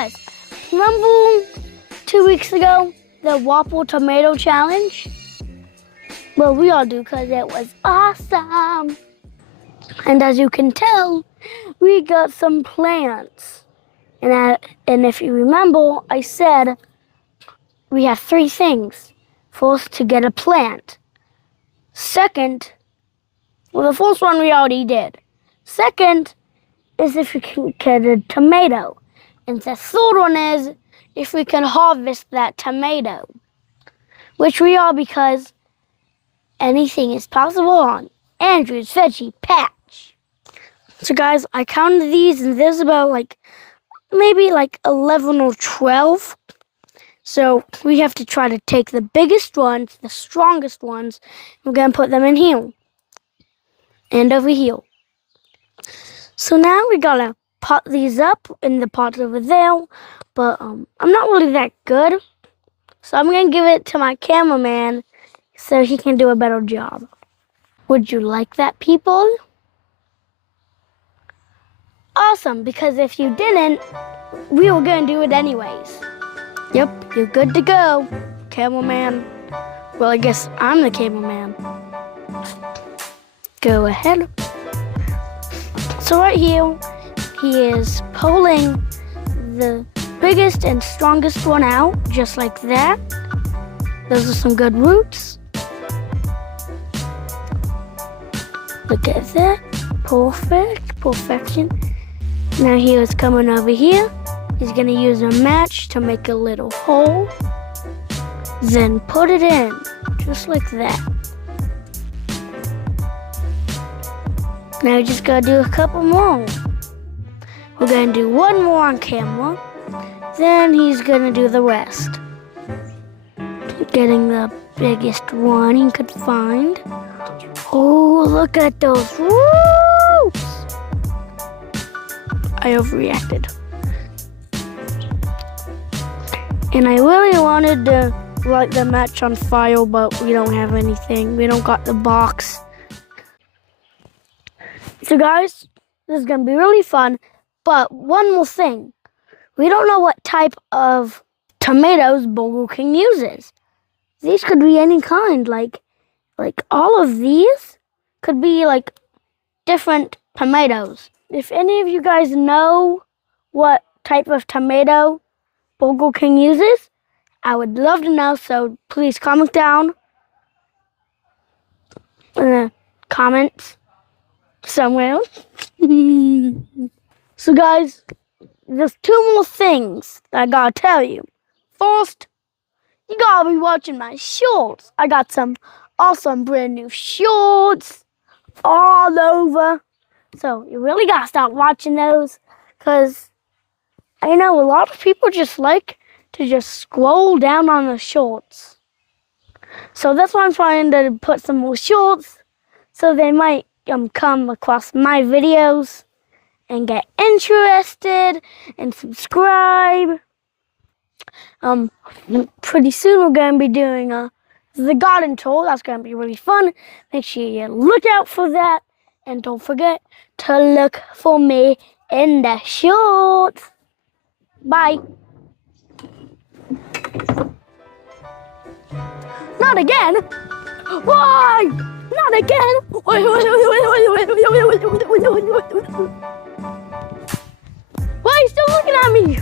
guys, remember 2 weeks ago, the Whopper Tomato challenge? Well, we all do because it was awesome. And as you can tell, we got some plants. And if you remember, I said we have 3 things. First, to get a plant. Second, well, the first one we already did. Second is if we can get a tomato. And the third one is if we can harvest that tomato. Which we are because anything is possible on Andrew's Veggie Patch. So guys, I counted these and there's about maybe 11 or 12. So we have to try to take the biggest ones, the strongest ones, we're going to put them in here. And over here. So now we got to pot these up in the pots over there. But I'm not really that good. So I'm going to give it to my cameraman so he can do a better job. Would you like that, people? Awesome, because if you didn't, we were going to do it anyways. Yep, you're good to go, cameraman. Well, I guess I'm the cameraman. Go ahead. So right here, he is pulling the biggest and strongest one out, just like that. Those are some good roots. Look at that. Perfect. Perfection. Now he is coming over here. He's going to use a match to make a little hole. Then put it in, just like that. Now we just got to do a couple more. We're going to do one more on camera. Then he's going to do the rest. Getting the biggest one he could find. Oh, look at those roots! I overreacted. And I really wanted to light the match on fire, but we don't have anything. We don't got the box. So guys, this is going to be really fun. But one more thing. We don't know what type of tomatoes Burger King uses. These could be any kind. Like all of these could be different tomatoes. If any of you guys know what type of tomato Burger King uses, I would love to know, so please comment down in the comments somewhere. So guys, there's 2 more things that I gotta tell you. First, you gotta be watching my shorts. I got some awesome brand new shorts all over. So you really gotta start watching those, because I know a lot of people just like to just scroll down on the shorts. So that's why I'm trying to put some more shorts, so they might come across my videos and get interested and subscribe. Pretty soon we're going to be doing the garden tour. That's going to be really fun. Make sure you look out for that. And don't forget to look for me in the shorts. Bye. Not again. Why? Not again. Why are you still looking at me?